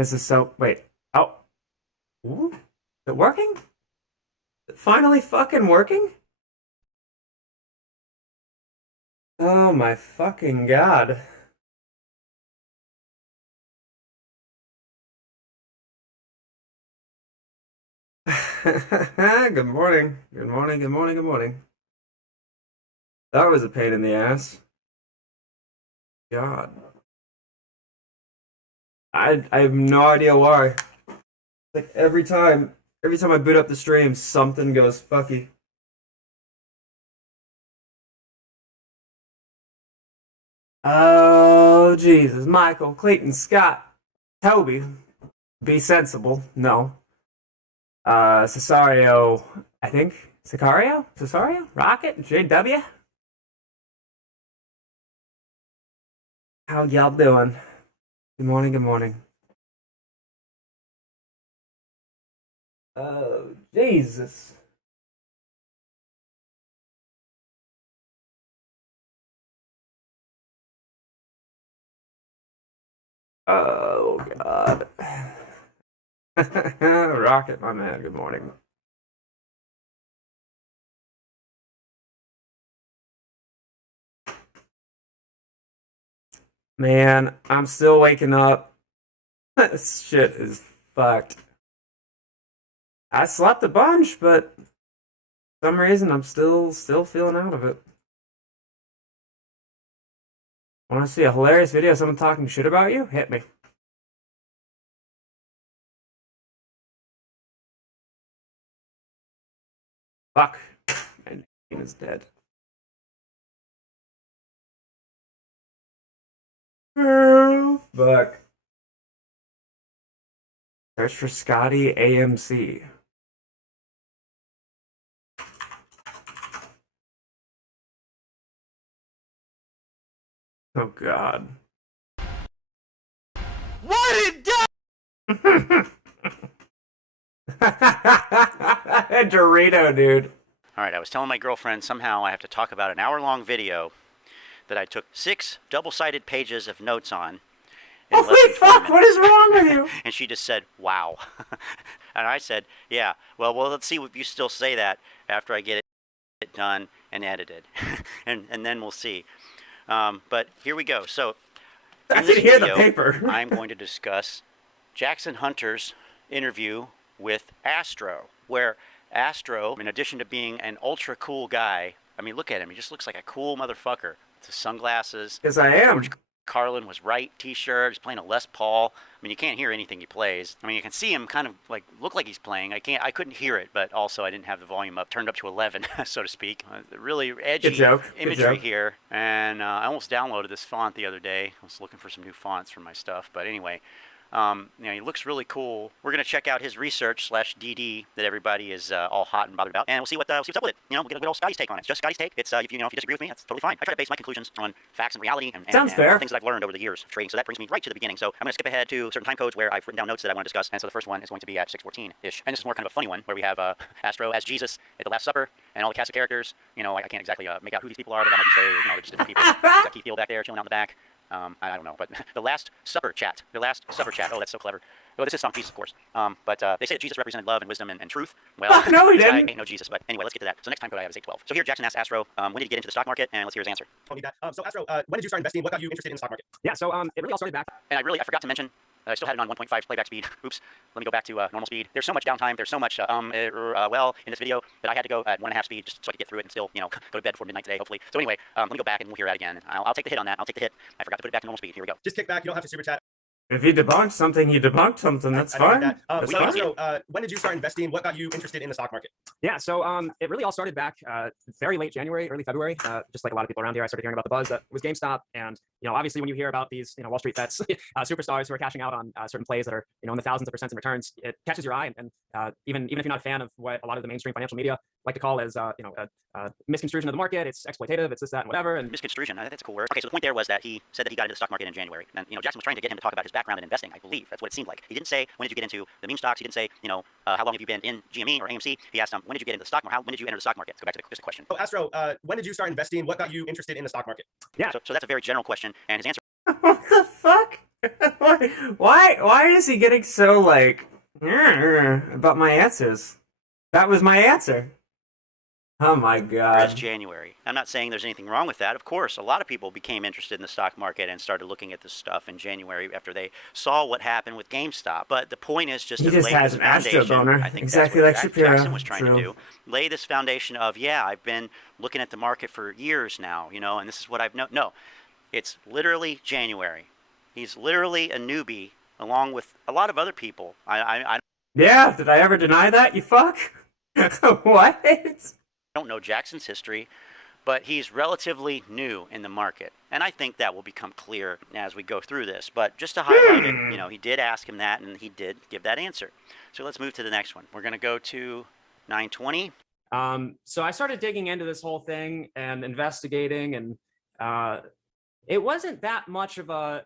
This is so. Wait. Oh. Ooh. Is it working? Is it finally fucking working? Oh my fucking god. Good morning. Good morning. Good morning. Good morning. That was a pain in the ass. God. I have no idea why. Like every time I boot up the stream, something goes fucky. Oh Jesus, Michael, Clayton, Scott, Toby, be sensible. No. Cesario, I think. Cesario? Rocket? JW? How y'all doing? Good morning, good morning. Oh, Jesus. Oh, God. Rocket, my man, good morning. Man, I'm still waking up. This shit is fucked. I slept a bunch, but for some reason I'm still feeling out of it. Want to see a hilarious video of someone talking shit about you? Hit me. Fuck. My name is dead. Oh, fuck. Search for Scotty AMC. Oh, God. What it does! Dorito, dude. All right, I was telling my girlfriend somehow I have to talk about an hour-long video that I took 6 double-sided pages of notes on. Holy fuck, what is wrong with you? And she just said, wow. And I said, yeah, well, let's see if you still say that after I get it done and edited. and then we'll see. But here we go. So, I can hear the paper. I'm going to discuss Jackson Hunter's interview with Astro, where Astro, in addition to being an ultra cool guy, I mean, look at him. He just looks like a cool motherfucker. With his sunglasses. Yes, I am. George Carlin was right t-shirt. He's playing a Les Paul. I mean, you can't hear anything he plays. I mean, you can see him kind of like look like he's playing. I couldn't hear it, but also I didn't have the volume up, turned up to 11, so to speak. Really edgy imagery here. And I almost downloaded this font the other day. I was looking for some new fonts for my stuff, but anyway. He looks really cool. We're going to check out his research / DD that everybody is all hot and bothered about, and we'll see what's up with it. We'll get a good old Scotty's take on it. It's just Scotty's take. It's if you disagree with me, that's totally fine. I try to base my conclusions on facts and reality and Sounds fair. Things that I've learned over the years of trading. So that brings me right to the beginning. So I'm going to skip ahead to certain time codes where I've written down notes that I want to discuss. And so the first one is going to be at 6:14-ish, and this is more kind of a funny one where we have Astro as Jesus at the Last Supper and all the cast of characters. I can't exactly make out who these people are, but I might say they're just different people. Got Keith Field back there chilling out in the back. I don't know, but the Last Supper chat. Oh, that's so clever. Oh, this is some Jesus, of course. But they say that Jesus represented love and wisdom and truth. Well, no, he didn't. I ain't no Jesus, but anyway, let's get to that. So next time code I have is 8:12. So here Jackson asks Astro, when did you get into the stock market? And let's hear his answer. So Astro, when did you start investing? What got you interested in the stock market? Yeah, so it really all started back. And I forgot to mention, I still had it on 1.5 playback speed. Oops. Let me go back to normal speed. There's so much downtime. There's so much in this video that I had to go at 1.5 speed just so I could get through it and still, go to bed before midnight today, hopefully. So anyway, let me go back and we'll hear that again. And I'll take the hit on that. I'll take the hit. I forgot to put it back to normal speed. Here we go. Just kick back. You don't have to super chat. If you debunked something, you debunked something. That's fine. That's fine. So, when did you start investing? What got you interested in the stock market? Yeah, so it really all started back very late January, early February. Just like a lot of people around here, I started hearing about the buzz that was GameStop. And obviously, when you hear about these Wall Street vets, superstars who are cashing out on certain plays that are in the thousands of percents in returns, it catches your eye. And even if you're not a fan of what a lot of the mainstream financial media like to call as a misconstruction of the market, it's exploitative, it's this, that, and whatever. And misconstruction, that's a cool word. Okay, so the point there was that he said that he got into the stock market in January, and Jackson was trying to get him to talk about his background in investing. I believe that's what it seemed like. He didn't say when did you get into the meme stocks. He didn't say how long have you been in GME or AMC. He asked him when did you get into the stock market. When did you enter the stock market? Let's go back to just a question. So Astro, when did you start investing? What got you interested in the stock market? Yeah, so that's a very general question, and his answer. What the fuck? Why is he getting so like about my answers? That was my answer. Oh my Whereas god. January. I'm not saying there's anything wrong with that. Of course, a lot of people became interested in the stock market and started looking at this stuff in January after they saw what happened with GameStop. But the point is just He to just lay has this an Astro foundation. boner, I think exactly that's like what Shapiro. Jackson was trying True. to do. Lay this foundation of, yeah, I've been looking at the market for years now, and this is what I've known. No, it's literally January. He's literally a newbie along with a lot of other people. I Yeah, did I ever deny that, you fuck? What? don't know Jackson's history, but he's relatively new in the market. And I think that will become clear as we go through this. But just to highlight it, he did ask him that, and he did give that answer. So let's move to the next one. We're going to go to 920. So I started digging into this whole thing and investigating, and it wasn't that much of a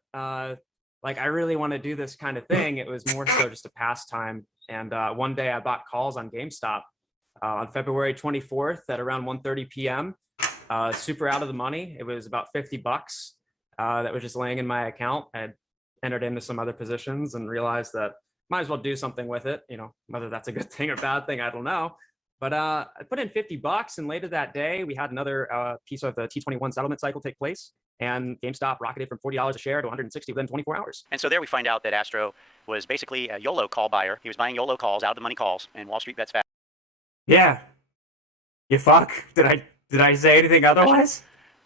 like I really want to do this kind of thing. It was more so just a pastime. And one day I bought calls on GameStop on February 24th at around 1:30 p.m. Super out of the money. It was about $50 that was just laying in my account. I had entered into some other positions and realized that might as well do something with it. Whether that's a good thing or bad thing, I don't know. But I put in $50, and later that day, we had another piece of the T21 settlement cycle take place, and GameStop rocketed from $40 a share to 160 within 24 hours. And so there we find out that Astro was basically a YOLO call buyer. He was buying YOLO calls, out of the money calls, in Wall Street Bets Fast. Yeah. You fuck. Did I say anything otherwise?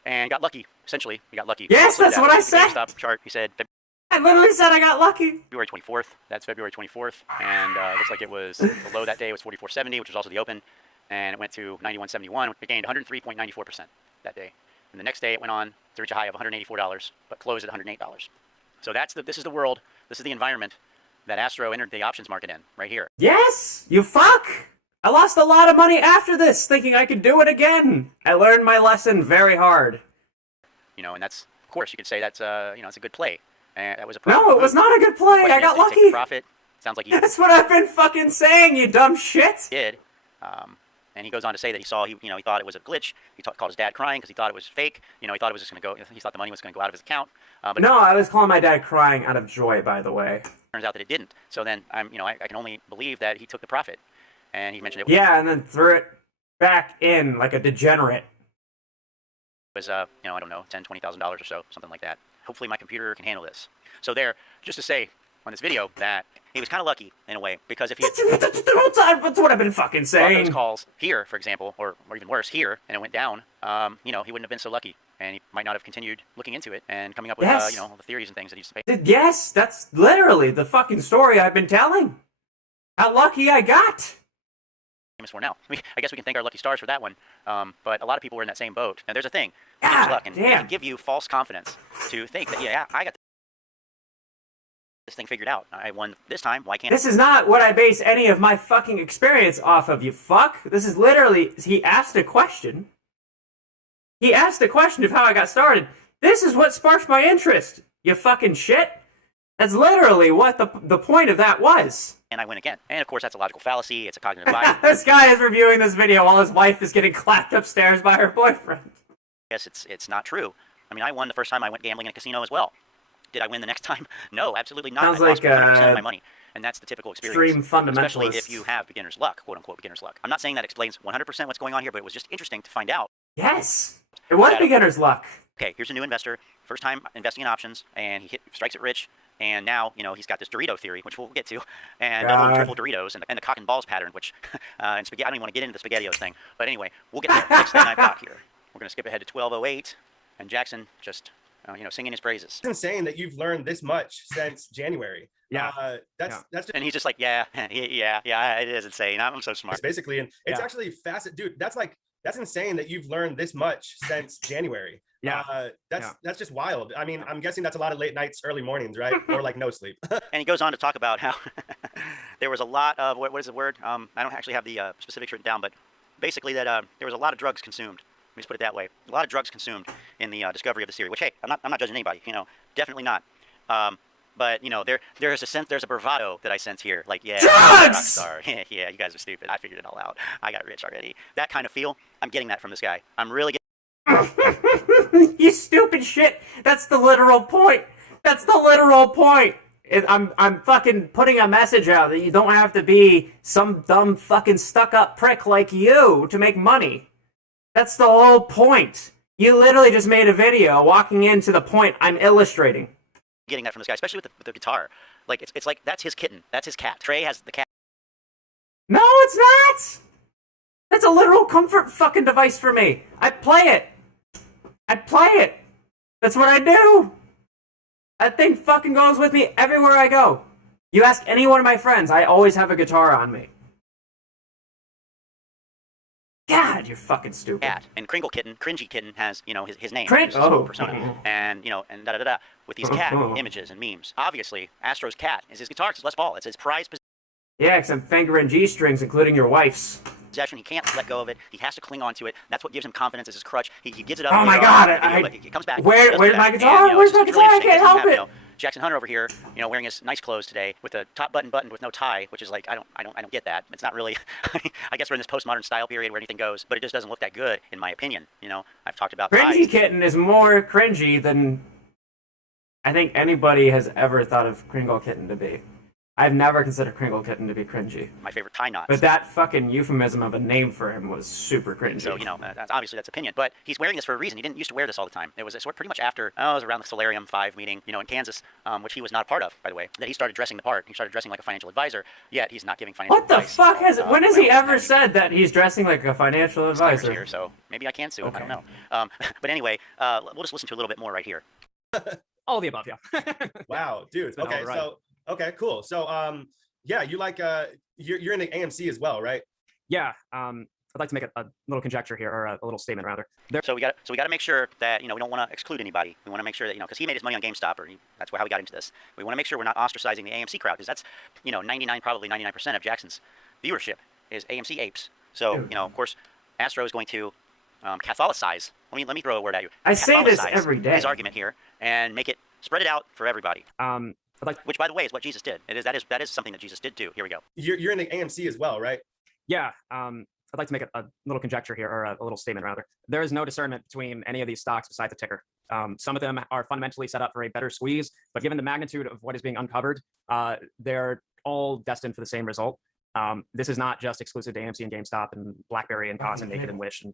And got lucky. Essentially, he got lucky. Yes, So that's that what I was the said. GameStop chart. He said I literally said I got lucky. February 24th. That's February 24th. And looks like it was below that day was 44.70, which was also the open. And it went to 91.71. It gained 103.94% that day. And the next day it went on to reach a high of $184, but closed at $108. So this is the world, this is the environment that Astro entered the options market in, right here. Yes, you fuck. I lost a lot of money after this, thinking I could do it again. I learned my lesson very hard. And that's, of course, you could say that's it's a good play. And that was a No, it was not a good play. I got Did he take lucky. the profit? Sounds like he That's what I've been fucking saying, you dumb shit. did. And he goes on to say that he thought it was a glitch. He called his dad crying because he thought it was fake. He thought it was just going to go. He thought the money was going to go out of his account. But No, I was calling my dad crying out of joy, by the way. it turns out that it didn't. So then I can only believe that he took the profit. And he mentioned it Yeah, and then threw it back in like a degenerate. was I don't know, $10,000, $20,000 or so, something like that. Hopefully my computer can handle this. So there, just to say on this video that he was kind of lucky in a way, because if he had The whole time, that's what I've been fucking bought those saying. calls here, for example, or even worse, here, and it went down, he wouldn't have been so lucky, and he might not have continued looking into it and coming up with Yes. all the theories and things that he used to pay. Yes, that's literally the fucking story I've been telling. How lucky I got. Famous for now. I guess we can thank our lucky stars for that one. But a lot of people were in that same boat. And there's a thing, God beginner's luck, and it damn. can give you false confidence to think that I got this thing figured out. I won this time. Why can't This is not what I base any of my fucking experience off of, you fuck. This is literally, he asked a question. He asked a question of how I got started. This is what sparked my interest, you fucking shit. That's literally what the point of that was. and I win again? And of course, that's a logical fallacy. It's a cognitive bias. This guy is reviewing this video while his wife is getting clapped upstairs by her boyfriend. Yes, it's not true. I mean, I won the first time I went gambling in a casino as well. Did I win the next time? No, absolutely not. Sounds I lost like 100% of my money. And that's the typical experience. Extreme fundamentalist. Especially if you have beginner's luck, quote unquote beginner's luck. I'm not saying that explains 100% what's going on here, but it was just interesting to find out. Yes, it was beginner's luck. Okay, here's a new investor, first time investing in options, and he strikes it rich. And now, he's got this Dorito theory, which we'll get to, and double and triple Doritos, and the cock and balls pattern, which, and spaghetti. I don't even want to get into the SpaghettiOs thing, but anyway, we'll get to the next thing I've got here. We're gonna skip ahead to 12:08, and Jackson just, singing his praises. It's insane that you've learned this much since January. Yeah. That's just And he's just like, yeah, it is insane. I'm so smart. basically, and it's Yeah. actually dude. That's insane that you've learned this much since January. Yeah. That's just wild. I mean, I'm guessing that's a lot of late nights, early mornings, right? Or like no sleep. And he goes on to talk about how there was a lot of, what is the word? I don't actually have the specifics written down, but basically that there was a lot of drugs consumed. Let me just put it that way. A lot of drugs consumed in the discovery of the theory, which, hey, I'm not judging anybody, definitely not. But, there's a bravado that I sense here. Like, yeah, Drugs! rockstar. Yeah, you guys are stupid. I figured it all out. I got rich already. That kind of feel, I'm getting that from this guy. I'm really getting You stupid shit. That's the literal point. That's the literal point. I'm fucking putting a message out that you don't have to be some dumb fucking stuck-up prick like you to make money. That's the whole point. You literally just made a video walking into the point I'm illustrating. Getting that from this guy, especially with the guitar. Like it's like that's his kitten, that's his cat. Trey has the cat. No, it's not. That's a literal comfort fucking device for me. I play it. That's what I do. That thing fucking goes with me everywhere I go. You ask any one of my friends, I always have a guitar on me. God, you're fucking stupid. Cat and Kringle Kitten, Cringy Kitten has, his name, Cringe- his oh. persona, and and da da da da with these cat images and memes. Obviously, Astro's cat is his guitar. It's his Les Paul. It's his prized Yeah, because I'm fingering G strings, including your wife's. possession. He can't let go of it. He has to cling on to it. That's what gives him confidence as his crutch. He gives it up. Oh my later God, on, but it comes back. where's He does my that. guitar? And, Where's it's my really guitar? I interesting can't because help it. Jackson Hunter over here, wearing his nice clothes today with the top button buttoned with no tie, which is like I don't get that. It's not really. I guess we're in this postmodern style period where anything goes, but it just doesn't look that good in my opinion. I've talked about Cringy ties. Kitten is more cringy than I think anybody has ever thought of Kringle Kitten to be. I've never considered Kringle Kitten to be cringy. My favorite tie knots. But that fucking euphemism of a name for him was super cringy. So, obviously that's opinion. But he's wearing this for a reason. He didn't used to wear this all the time. It was pretty much after, it was around the Solarium 5 meeting, in Kansas, which he was not a part of, by the way, that he started dressing the part. He started dressing like a financial advisor, yet he's not giving financial What the advice. fuck when has he ever said? said that he's dressing like a financial advisor? Here, so maybe I can sue him. Okay. I don't know. But anyway, we'll just listen to a little bit more right here. All the above, yeah. Wow, dude. been Okay, all right. so okay, cool. So yeah, you like you're in the AMC as well, right? Yeah. I'd like to make a little conjecture here, or a little statement rather. So we got to make sure that we don't want to exclude anybody. We want to make sure that because he made his money on GameStop, or that's how we got into this. We want to make sure we're not ostracizing the AMC crowd, because that's 99% of Jackson's viewership is AMC apes. So of course, Astro is going to Catholicize. Let me throw a word at you. I say this Catholicize every day. His argument here and spread it out for everybody. I'd like, Which, by the way, is what Jesus did. That is something that Jesus did do. Here we go. You're in the AMC as well, right? yeah. I'd like to make a little conjecture here, or a little statement rather. There is no discernment between any of these stocks besides the ticker. Some of them are fundamentally set up for a better squeeze, but given the magnitude of what is being uncovered, they're all destined for the same result. This is not just exclusive to AMC and GameStop and BlackBerry and Cos and Naked and Wish. And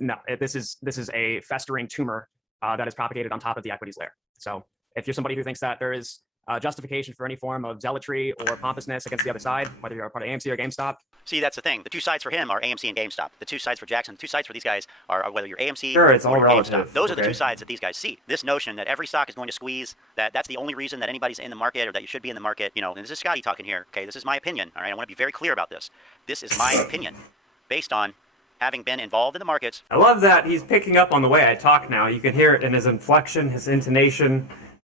no, this is a festering tumor that is propagated on top of the equities layer. So if you're somebody who thinks that there is justification for any form of zealotry or pompousness against the other side, whether you're a part of AMC or GameStop. See, that's the thing. The two sides for him are AMC and GameStop. The two sides for Jackson, the two sides for these guys are whether you're AMC Sure, it's or all you're relative. GameStop. Those are the Okay. two sides that these guys see. This notion that every stock is going to squeeze, that's the only reason that anybody's in the market or that you should be in the market. And this is Scotty talking here. Okay, this is my opinion. All right, I want to be very clear about this. This is my opinion based on having been involved in the markets. I love that he's picking up on the way I talk now. You can hear it in his inflection, his intonation,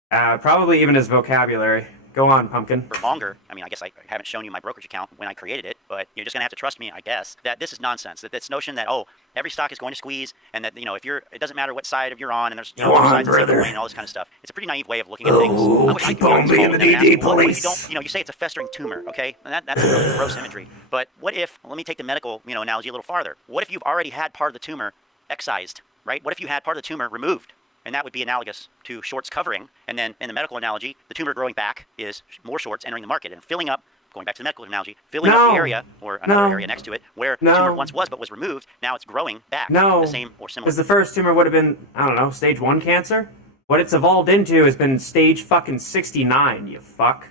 probably even his vocabulary. Go on, Pumpkin. For longer. I mean, I guess I haven't shown you my brokerage account when I created it, but you're just gonna have to trust me, I guess, that this is nonsense. That this notion that every stock is going to squeeze, and that if it doesn't matter what side you're on, and there's Go two on, sides that say brother. win and all this kind of stuff. It's a pretty naive way of looking at things. I wish I keep could get on this being call the and DD ask, what if police. you don't, you say it's a festering tumor, okay? And that's really gross imagery. But what if? Let me take the medical, analogy a little farther. What if you've already had part of the tumor excised, right? What if you had part of the tumor removed? And that would be analogous to shorts covering. And then in the medical analogy, the tumor growing back is more shorts entering the market and filling up, going back to the medical analogy, filling up the area or another area next to it where the tumor once was but was removed. Now it's growing back. The same or similar. Because the first tumor would have been, I don't know, stage 1 cancer? What it's evolved into has been stage fucking 69, you fuck.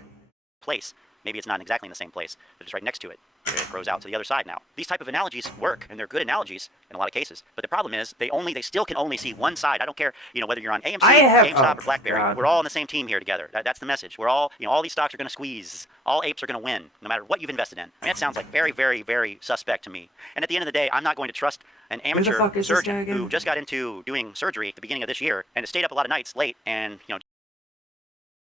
place. Maybe it's not exactly in the same place, but it's right next to it. It grows out to the other side now. These type of analogies work, and they're good analogies in a lot of cases. But the problem is they still can only see one side. I don't care, whether you're on AMC, GameStop, or BlackBerry. God. We're all on the same team here together. That's the message. We're all, all these stocks are going to squeeze. All apes are going to win, no matter what you've invested in. I mean, that sounds like very, very, very suspect to me. And at the end of the day, I'm not going to trust an amateur fuck is this guy surgeon again? who just got into doing surgery at the beginning of this year and has stayed up a lot of nights late and,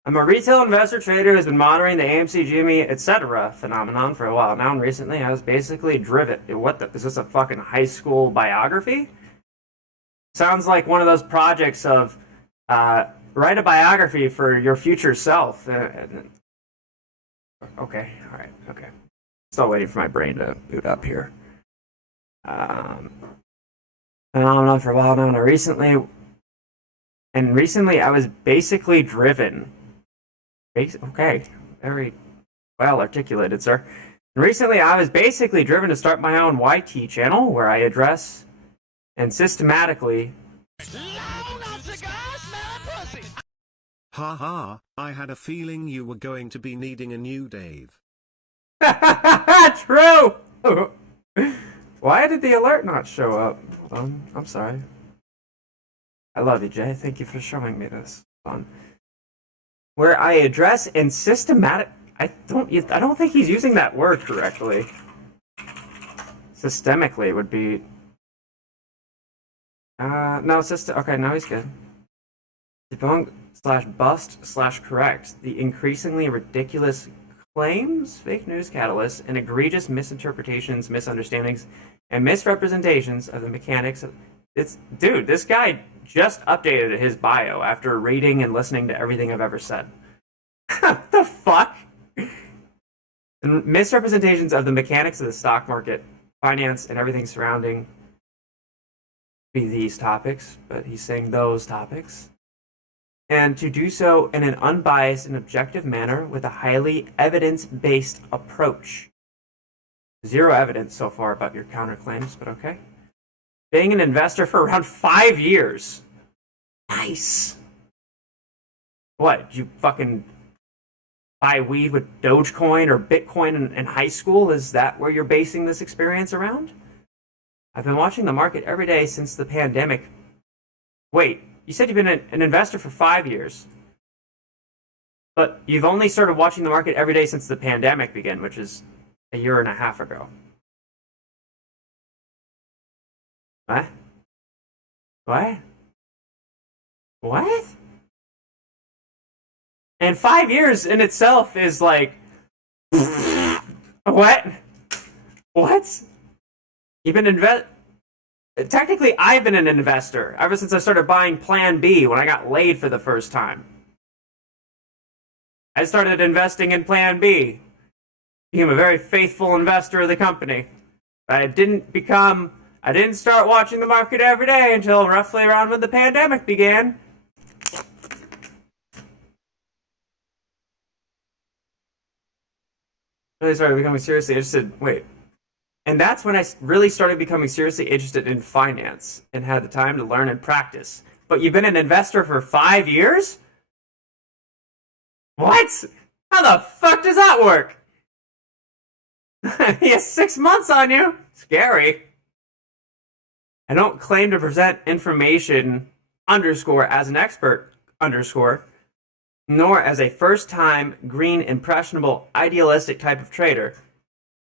I'm a retail investor trader who's been monitoring the AMC, Jimmy, etc. phenomenon for a while now, and recently I was basically driven. Is this a fucking high school biography? Sounds like one of those projects of write a biography for your future self. Okay, alright, okay. Still waiting for my brain to boot up here. Phenomenon for a while now, and recently I was basically driven Okay, very well articulated, sir. And recently, I was basically driven to start my own YT channel where I address and systematically. Haha, I had a feeling you were going to be needing a new Dave. True! Why did the alert not show up? Hold on, I'm sorry. I love you, Jay. Thank you for showing me this. Hold on. Where I address and systematic. I don't think he's using that word correctly. Systemically would be. No, okay, no, he's good. Debunk / bust / correct the increasingly ridiculous claims, fake news catalysts, and egregious misinterpretations, misunderstandings, and misrepresentations of the mechanics of. Dude, this guy just updated his bio after reading and listening to everything I've ever said. What the fuck? And misrepresentations of the mechanics of the stock market, finance, and everything surrounding be these topics, but he's saying those topics. And to do so in an unbiased and objective manner with a highly evidence-based approach. Zero evidence so far about your counterclaims, but okay. Being an investor for around 5 years. Nice. What, you fucking buy weed with Dogecoin or Bitcoin in high school? Is that where you're basing this experience around? I've been watching the market every day since the pandemic. Wait, you said you've been an investor for 5 years. But you've only started watching the market every day since the pandemic began, which is a year and a half ago. What? What? What? And 5 years in itself is like... What? What? You've been Technically, I've been an investor ever since I started buying Plan B when I got laid for the first time. I started investing in Plan B. Became a very faithful investor of the company. But I didn't start watching the market every day until roughly around when the pandemic began. Really started becoming seriously interested. Wait. And that's when I really started becoming seriously interested in finance and had the time to learn and practice. But you've been an investor for 5 years? What? How the fuck does that work? He has 6 months on you. Scary. I don't claim to present information _as an expert _ nor as a first-time, green, impressionable, idealistic type of trader,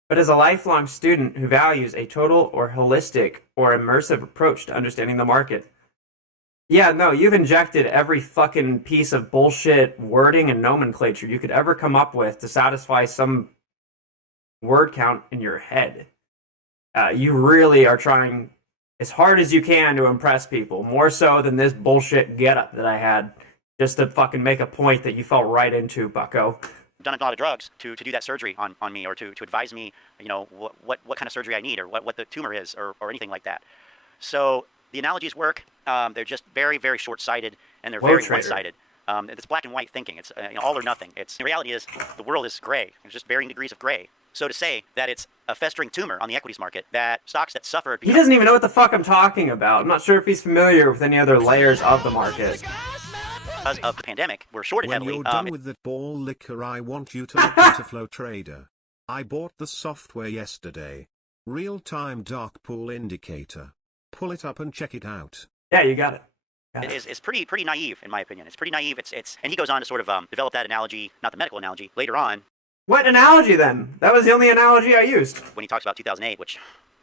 but as a lifelong student who values a total or holistic or immersive approach to understanding the market. Yeah, no, you've injected every fucking piece of bullshit wording and nomenclature you could ever come up with to satisfy some word count in your head. You really are trying as hard as you can to impress people, more so than this bullshit getup that I had just to fucking make a point that you fell right into, bucko. Done a lot of drugs to do that surgery on me, or to advise me, you know, what kind of surgery I need, or what the tumor is, or anything like that. So the analogies work. They're just very, very short-sighted, and they're very one-sided. It's black and white thinking. It's all or nothing. The reality is the world is gray. There's just varying degrees of gray. So to say that it's a festering tumor on the equities market, that stocks that suffered... He doesn't even know what the fuck I'm talking about. I'm not sure if he's familiar with any other layers of the market. Because of the pandemic, we're shorted When heavily. you're done with that ball liquor, I want you to look into Flow Trader. I bought the software yesterday. Real-time dark pool indicator. Pull it up and check it out. Yeah, you got it. It's pretty naive, in my opinion. It's pretty naive. And he goes on to sort of develop that analogy, not the medical analogy, later on. What analogy then? That was the only analogy I used. When he talks about 2008, which,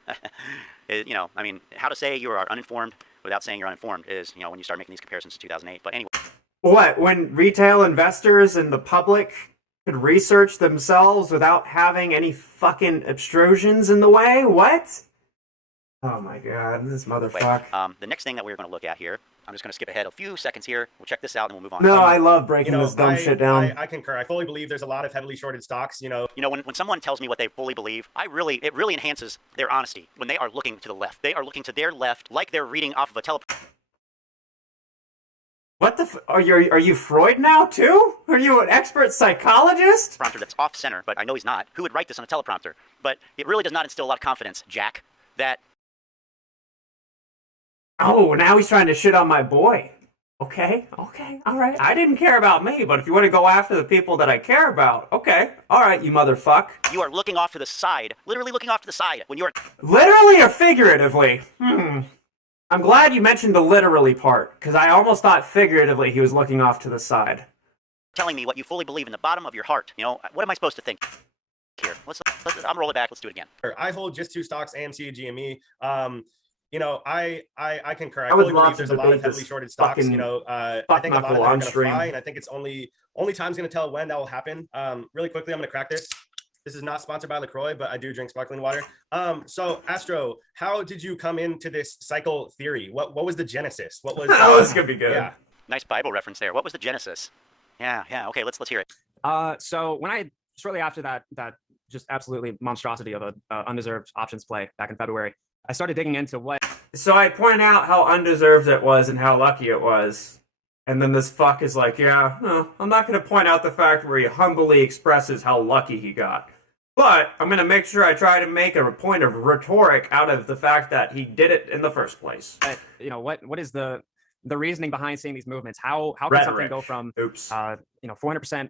I mean, how to say you are uninformed without saying you're uninformed is, when you start making these comparisons to 2008. But anyway. What, when retail investors and the public could research themselves without having any fucking obstructions in the way? What? Oh my god, this motherfucker. The next thing that we're going to look at here, I'm just going to skip ahead a few seconds here. We'll check this out and we'll move on. No, I love breaking this dumb shit down. I concur. I fully believe there's a lot of heavily shorted stocks, When someone tells me what they fully believe, it really enhances their honesty when they are looking to the left. They are looking to their left like they're reading off of a What the? Are you Freud now too? Are you an expert psychologist? Prompter that's off center, but I know he's not. Who would write this on a teleprompter? But it really does not instill a lot of confidence, Jack, that... Oh, now he's trying to shit on my boy. Okay, all right. I didn't care about me, but if you want to go after the people that I care about, okay, all right, you motherfuck. You are looking off to the side, literally looking off to the side when you're... Literally or figuratively? I'm glad you mentioned the literally part, because I almost thought figuratively he was looking off to the side. Telling me what you fully believe in the bottom of your heart. You know, what am I supposed to think here? I'm roll it back. Let's do it again. I hold just two stocks, AMC, GME. You know, I concur. I would fully love believe to there's a lot of debate heavily this shorted stocks. fucking You know, I fuck think a lot of knuckle them are on going to stream. fly, and I think it's only time's going to tell when that will happen. Really quickly, I'm going to crack this. This is not sponsored by LaCroix, but I do drink sparkling water. So Astro, how did you come into this cycle theory? What was the genesis? What was? Oh, this could be good. Yeah. Nice Bible reference there. What was the genesis? Yeah. Okay, let's hear it. So when I shortly after that just absolutely monstrosity of a undeserved options play back in February, I started digging into what. So I pointed out how undeserved it was and how lucky it was. And then this fuck is like, yeah, no, I'm not going to point out the fact where he humbly expresses how lucky he got. But I'm going to make sure I try to make a point of rhetoric out of the fact that he did it in the first place. You know, what is the reasoning behind seeing these movements? How can Rhetoric. something go from 400%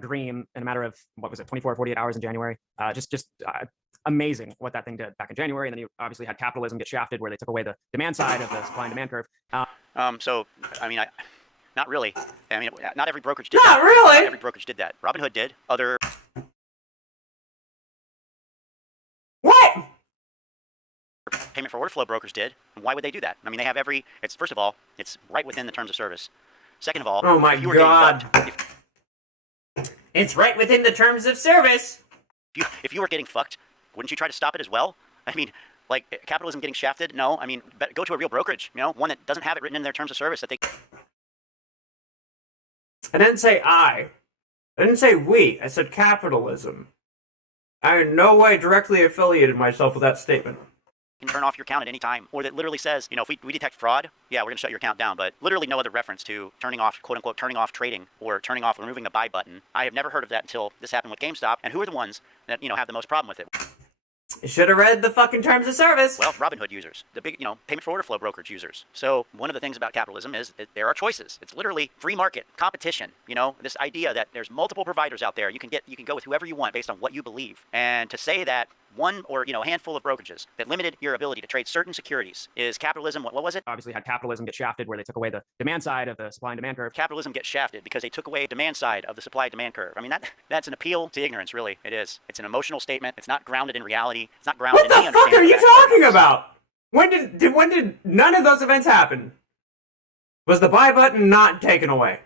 green in a matter of, what was it, 24 or 48 hours in January? Amazing what that thing did back in January. And then you obviously had capitalism get shafted where they took away the demand side of the supply and demand curve. So, I mean, not really. I mean, not every brokerage did Not that. really. Not every brokerage did that. Robinhood did. Other What? payment for order flow brokers did. And why would they do that? I mean, they have it's first of all, it's right within the terms of service. Second of all, Oh my if you were getting God. fucked, It's right within the terms of service. if you were getting fucked, wouldn't you try to stop it as well? I mean, like capitalism getting shafted? No, I mean, go to a real brokerage, you know, one that doesn't have it written in their terms of service that they... I didn't say I didn't say we. I said capitalism. I in no way directly affiliated myself with that statement. can turn off your account at any time, or that literally says, you know, if we detect fraud, yeah, we're going to shut your account down, but literally no other reference to turning off, quote unquote, turning off trading or turning off removing the buy button. I have never heard of that until this happened with GameStop. And who are the ones that, you know, have the most problem with it? You should have read the fucking terms of service. Well, Robinhood users, the big, you know, payment for order flow brokerage users. So one of the things about capitalism is that there are choices. It's literally free market competition. You know, this idea that there's multiple providers out there. You can go with whoever you want based on what you believe. And to say that one or, you know, a handful of brokerages that limited your ability to trade certain securities is capitalism. What was it? Obviously had capitalism get shafted where they took away the demand side of the supply and demand curve. Capitalism gets shafted because they took away demand side of the supply demand curve. I mean, that's an appeal to ignorance, really. It is. It's an emotional statement. It's not grounded in reality. It's not grounded What in any the fuck are you understanding talking about? When did none of those events happen? Was the buy button not taken away?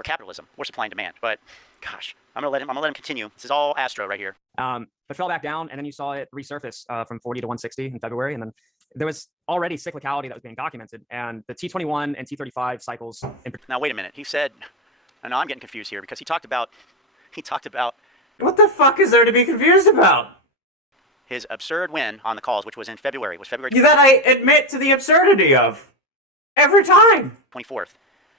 or capitalism or supply and demand. But gosh, I'm gonna let him continue. This is all Astro right here. But fell back down, and then you saw it resurface from 40 to 160 in February, and then there was already cyclicality that was being documented, and the T21 and T35 cycles. Now wait a minute. He said, no, I'm getting confused here because he talked about What the fuck is there to be confused about? his absurd win on the calls, which was in February. It was February That I admit to the absurdity of. Every time. 24th.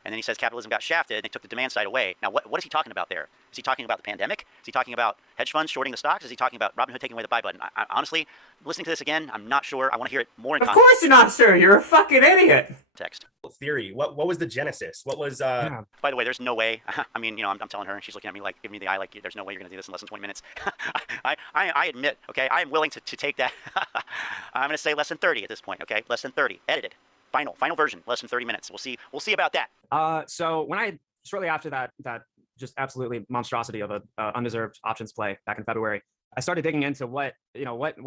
And then he says capitalism got shafted and they took the demand side away. Now, what is he talking about there? Is he talking about the pandemic? Is he talking about hedge funds shorting the stocks? Is he talking about Robinhood taking away the buy button? I honestly, listening to this again, I'm not sure. I want to hear it more in Of course you're not sure. You're a fucking idiot. context. Theory. What was the genesis? What was By the way, there's no way. I mean, you know, I'm telling her and she's looking at me like, giving me the eye like, there's no way you're going to do this in less than 20 minutes. I admit, okay, I am willing to take that. I'm going to say less than 30 at this point, okay? Less than 30. Edited. Final version, less than 30 minutes. We'll see about that. So when I shortly after that just absolutely monstrosity of a undeserved options play back in February, I started digging into what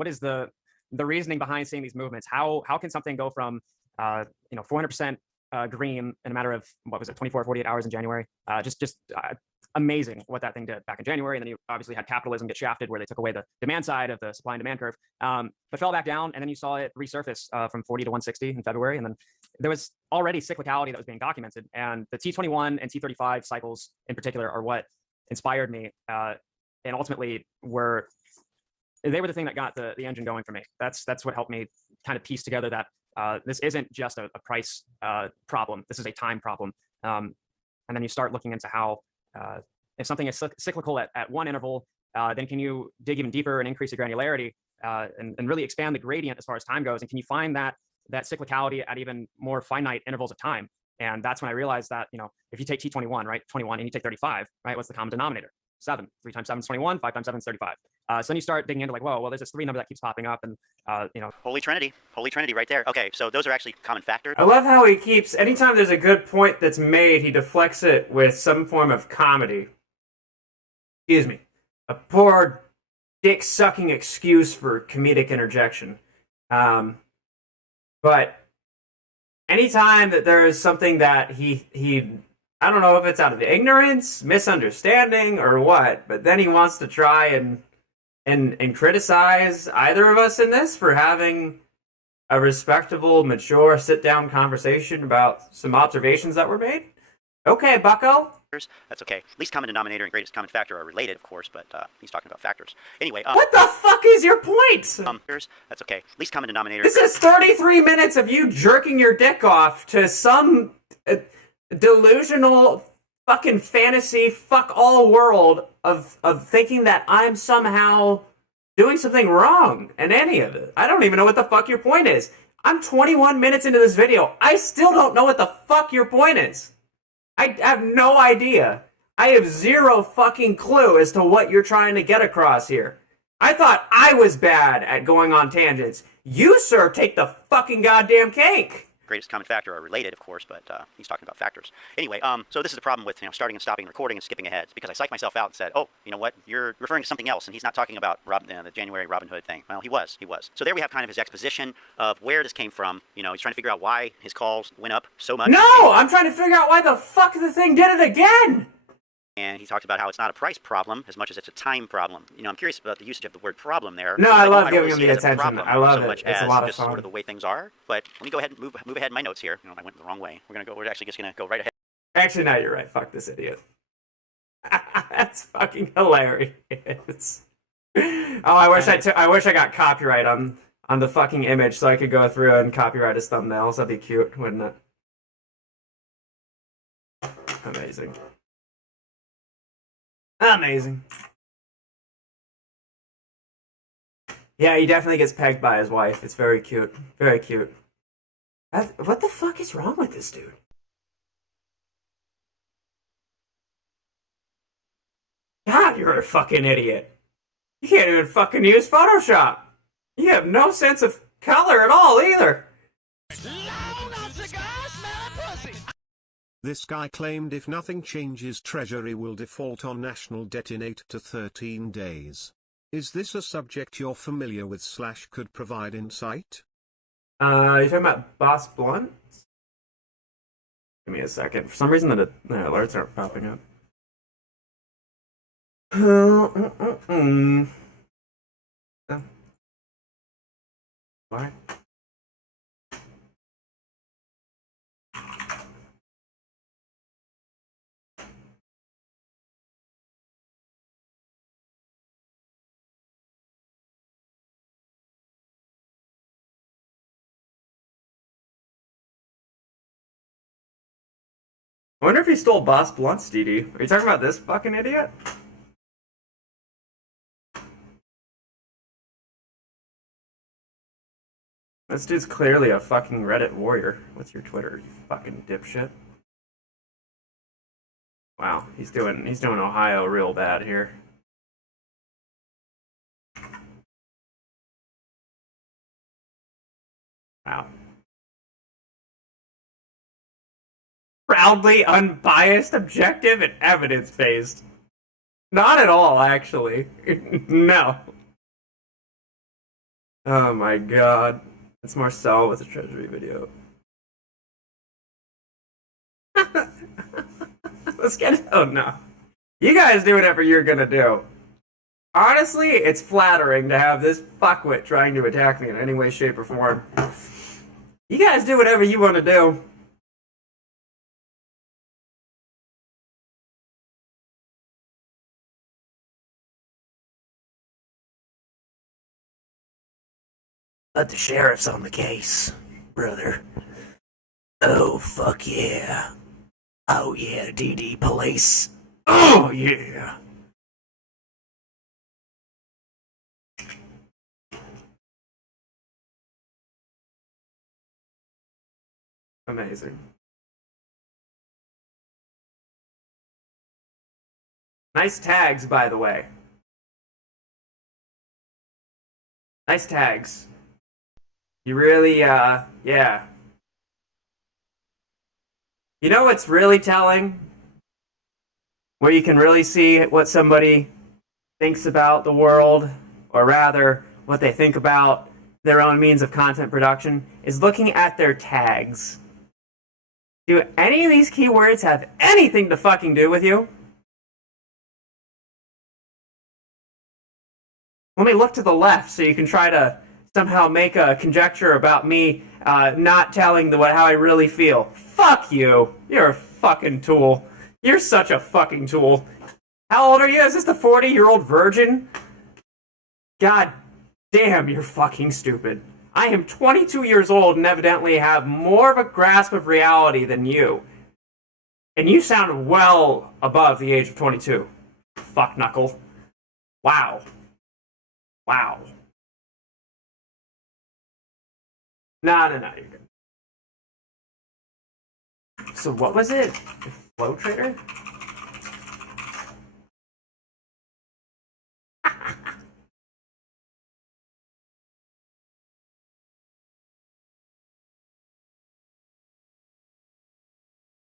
is the reasoning behind seeing these movements. How can something go from 400% green in a matter of 24 or 48 hours in January? Just amazing what that thing did back in January. And then you obviously had capitalism get shafted where they took away the demand side of the supply and demand curve, but fell back down. And then you saw it resurface from 40 to 160 in February. And then there was already cyclicality that was being documented. And the T21 and T35 cycles in particular are what inspired me and ultimately were the thing that got the engine going for me. That's what helped me kind of piece together that this isn't just a price problem. This is a time problem. And then you start looking into how if something is cyclical at one interval, then can you dig even deeper and increase the granularity and really expand the gradient as far as time goes? And can you find that cyclicality at even more finite intervals of time? And that's when I realized that, if you take T21, right, 21, and you take 35, right, what's the common denominator? 7. 3 times 7 is 21, 5 times 7 is 35. So then you start digging into like, whoa, well, there's this 3 number that keeps popping up, and Holy Trinity right there. Okay, so those are actually common factors. I love how he keeps, anytime there's a good point that's made, he deflects it with some form of comedy. Excuse me. A poor dick-sucking excuse for comedic interjection. But anytime that there is something that he I don't know if it's out of ignorance, misunderstanding, or what, but then he wants to try and criticize either of us in this for having a respectable, mature, sit-down conversation about some observations that were made. Okay, bucko. That's okay. Least common denominator and greatest common factor are related, of course, but he's talking about factors. Anyway. What the fuck is your point? That's okay. Least common denominator. This is 33 minutes of you jerking your dick off to some delusional fucking fantasy fuck all world of thinking that I'm somehow doing something wrong in any of it. I don't even know what the fuck your point is. I'm 21 minutes into this video. I still don't know what the fuck your point is. I have no idea. I have zero fucking clue as to what you're trying to get across here. I thought I was bad at going on tangents. You, sir, take the fucking goddamn cake. Greatest common factor are related, of course, but he's talking about factors. Anyway, so this is the problem with starting and stopping recording and skipping ahead. It's because I psyched myself out and said, oh, you know what, you're referring to something else, and he's not talking about the January Robin Hood thing. Well, he was. So there we have kind of his exposition of where this came from. He's trying to figure out why his calls went up so much. No, I'm trying to figure out why the fuck the thing did it again. And he talked about how it's not a price problem as much as it's a time problem. I'm curious about the usage of the word problem there. No, I love giving really him see the it as a attention. problem I love so it. much It's as a lot of just fun. sort of the way things are. But let me go ahead and move ahead in my notes here. I went the wrong way. We're actually just gonna go right ahead. Actually, no, you're right. Fuck this idiot. That's fucking hilarious. Oh, I wish I got copyright on the fucking image so I could go through and copyright his thumbnails. That'd be cute, wouldn't it? Amazing. Amazing. Yeah, he definitely gets pegged by his wife. It's very cute. Very cute. What the fuck is wrong with this dude? God, you're a fucking idiot. You can't even fucking use Photoshop. You have no sense of color at all either. This guy claimed if nothing changes, Treasury will default on national debt in 8 to 13 days. Is this a subject you're familiar with / could provide insight? You talking about Boss Blunt? Give me a second. For some reason the alerts aren't popping up. Why? I wonder if he stole Boss Blunt's DD. Are you talking about this fucking idiot? This dude's clearly a fucking Reddit warrior. What's your Twitter, you fucking dipshit? Wow, he's doing Ohio real bad here. Wow. Proudly unbiased, objective, and evidence-based. Not at all, actually. No. Oh my god. It's Marcel with a Treasury video. Let's get it. Oh no. You guys do whatever you're gonna do. Honestly, it's flattering to have this fuckwit trying to attack me in any way, shape, or form. You guys do whatever you want to do. But the sheriff's on the case. brother. Oh, fuck yeah. Oh, yeah, DD police. Oh, yeah. Amazing. Nice tags, by the way. Nice tags. You really, yeah. You know what's really telling? Where you can really see what somebody thinks about the world, or rather, what they think about their own means of content production, is looking at their tags. Do any of these keywords have anything to fucking do with you? Let me look to the left so you can try to somehow make a conjecture about me not telling how I really feel. Fuck you. You're a fucking tool. You're such a fucking tool. How old are you? Is this the 40-year-old virgin? God damn, you're fucking stupid. I am 22 years old and evidently have more of a grasp of reality than you. And you sound well above the age of 22. Fuck knuckle. Wow. Wow. No, you're good. So what was it? Flow trader?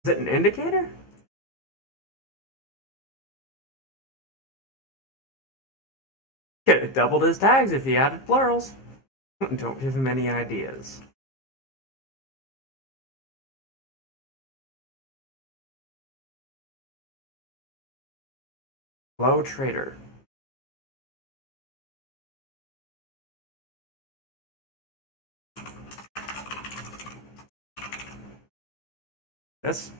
Is it an indicator? Could have doubled his tags if he added plurals. Don't give him any ideas. Flow trader. This?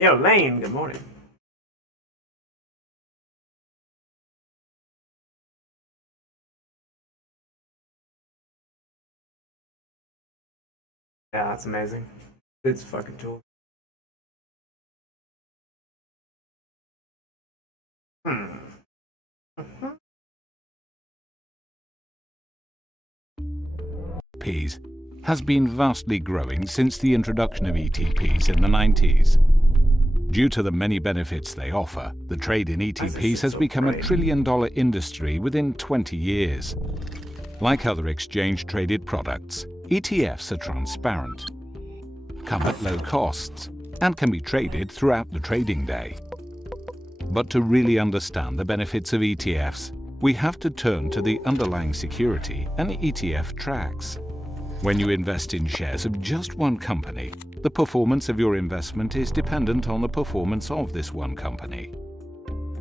Yo, Lane, good morning. Yeah, that's amazing. It's a fucking tool. ETPs has been vastly growing since the introduction of ETPs in the 90s. Due to the many benefits they offer, the trade in ETPs has become a $1 trillion industry within 20 years. Like other exchange-traded products, ETFs are transparent, come at low costs, and can be traded throughout the trading day. But to really understand the benefits of ETFs, we have to turn to the underlying security an ETF tracks. When you invest in shares of just one company, the performance of your investment is dependent on the performance of this one company.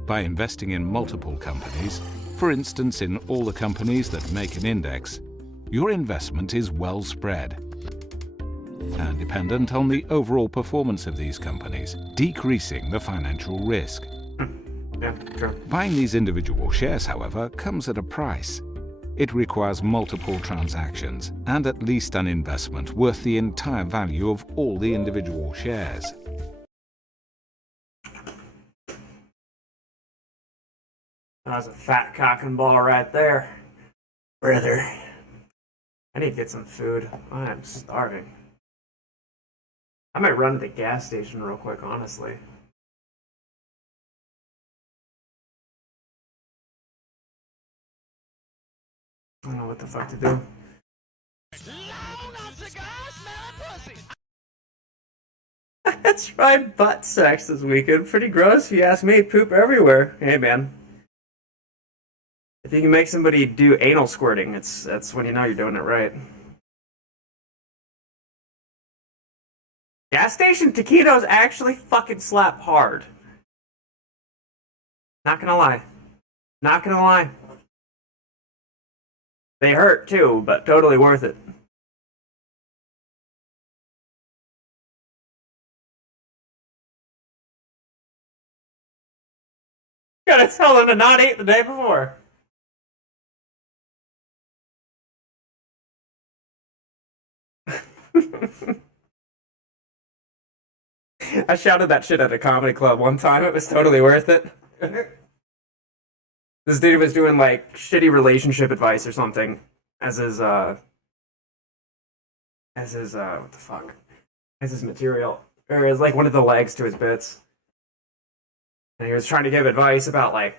By investing in multiple companies, for instance in all the companies that make an index, your investment is well spread and dependent on the overall performance of these companies, decreasing the financial risk. Yeah, sure. Buying these individual shares, however, comes at a price. it requires multiple transactions and at least an investment worth the entire value of all the individual shares. That was a fat cock and ball right there, brother. I need to get some food. I am starving. I might run to the gas station real quick, honestly. I don't know what the fuck to do. I tried butt sex this weekend. Pretty gross if you ask me. Poop everywhere. Hey, man. If you can make somebody do anal squirting, that's when you know you're doing it right. Gas station taquitos actually fucking slap hard. Not gonna lie. Not gonna lie. They hurt too, but totally worth it. Gotta tell them to not eat the day before. I shouted that shit at a comedy club one time. It was totally worth it. This dude was doing like shitty relationship advice or something as his what the fuck? As his material. Or as like one of the legs to his bits. And he was trying to give advice about like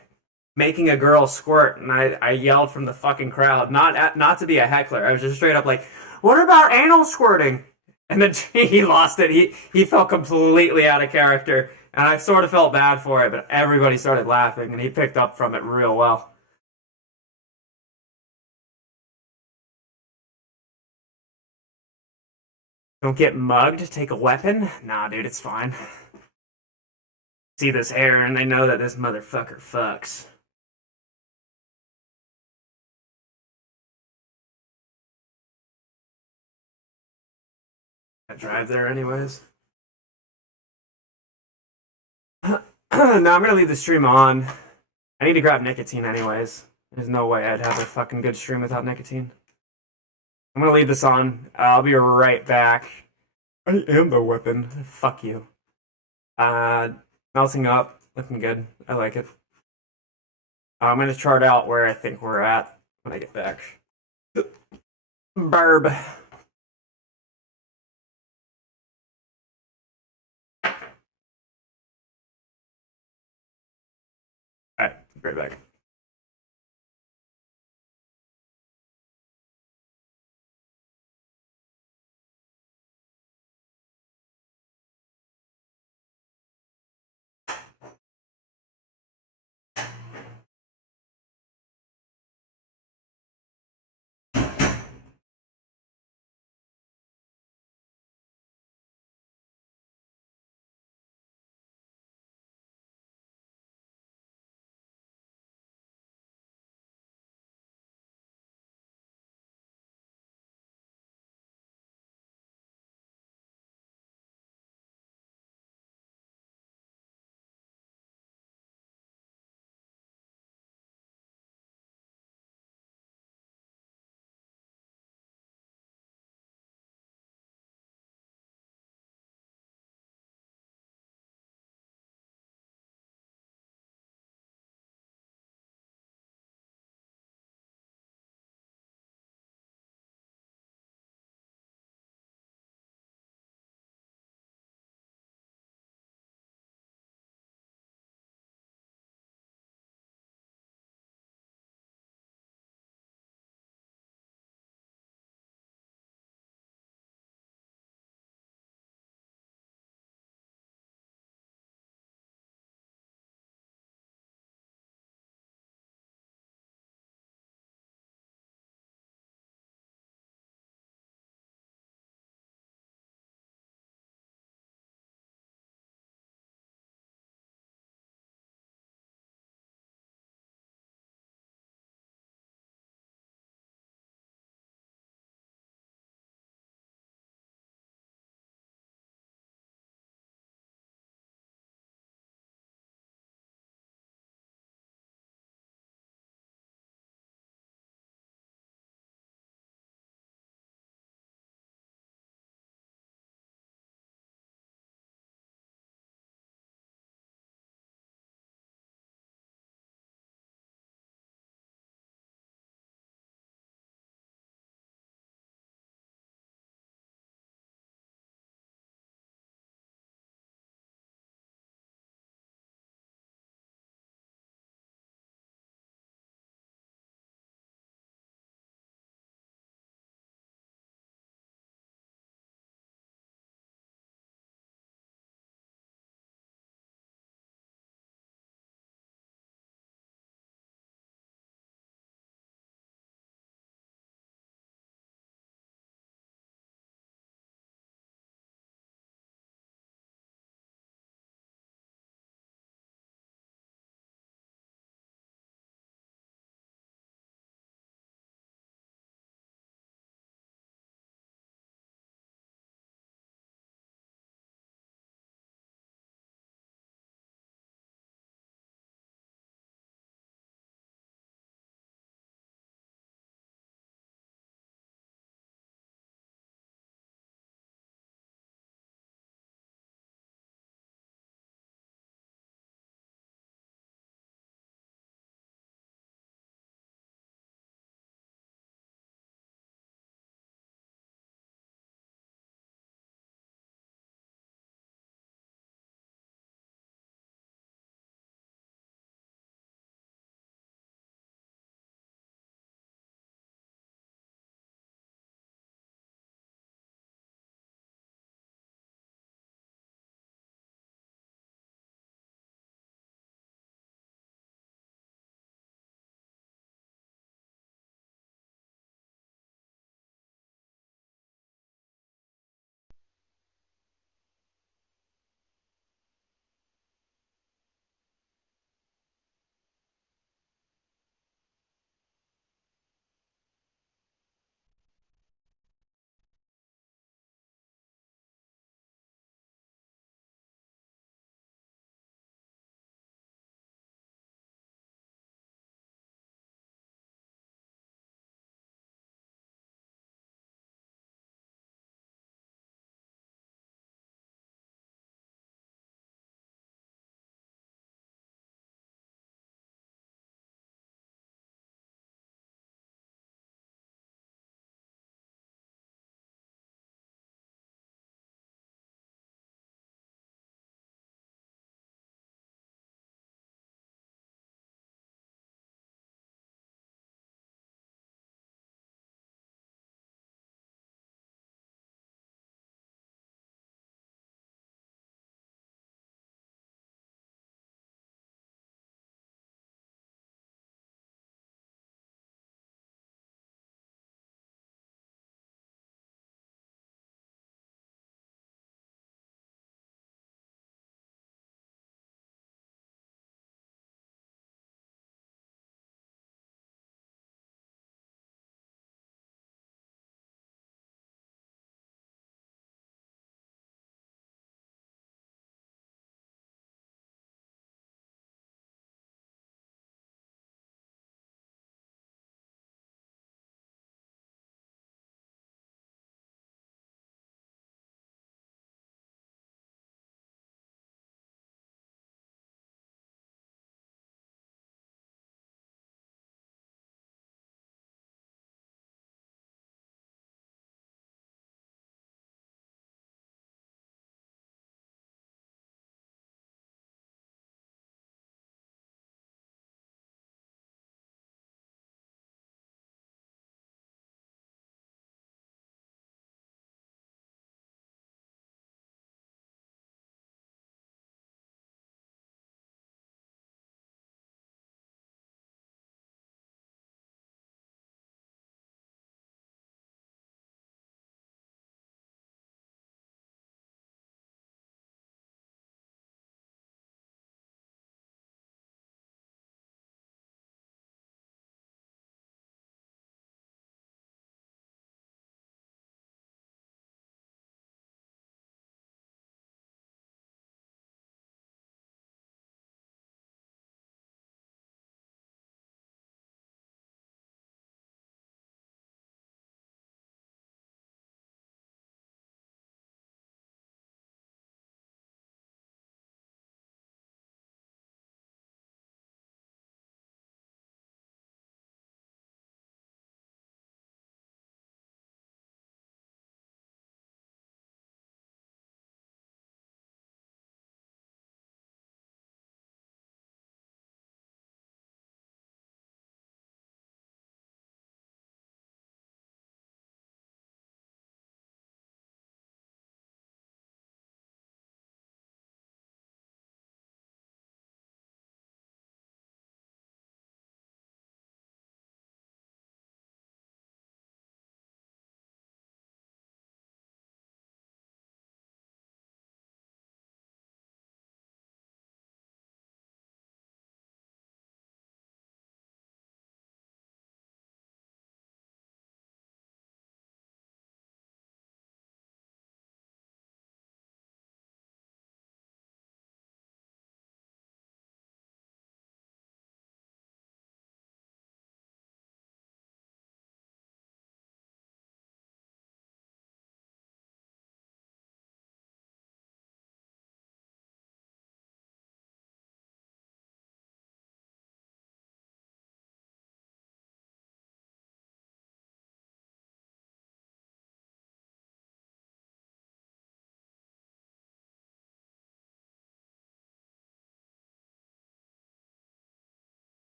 making a girl squirt, and I yelled from the fucking crowd, not to be a heckler. I was just straight up like, "What about anal squirting?" And then he lost it. He felt completely out of character, and I sort of felt bad for it, but everybody started laughing, and he picked up from it real well. Don't get mugged, take a weapon? Nah, dude, it's fine. See this hair, and they know that this motherfucker fucks. I drive there anyways. No, I'm gonna leave the stream on. I need to grab nicotine anyways. There's no way I'd have a fucking good stream without nicotine. I'm gonna leave this on. I'll be right back. I am the weapon. Fuck you. Melting up. Looking good. I like it. I'm gonna chart out where I think we're at when I get back. Burb. Alright, right back.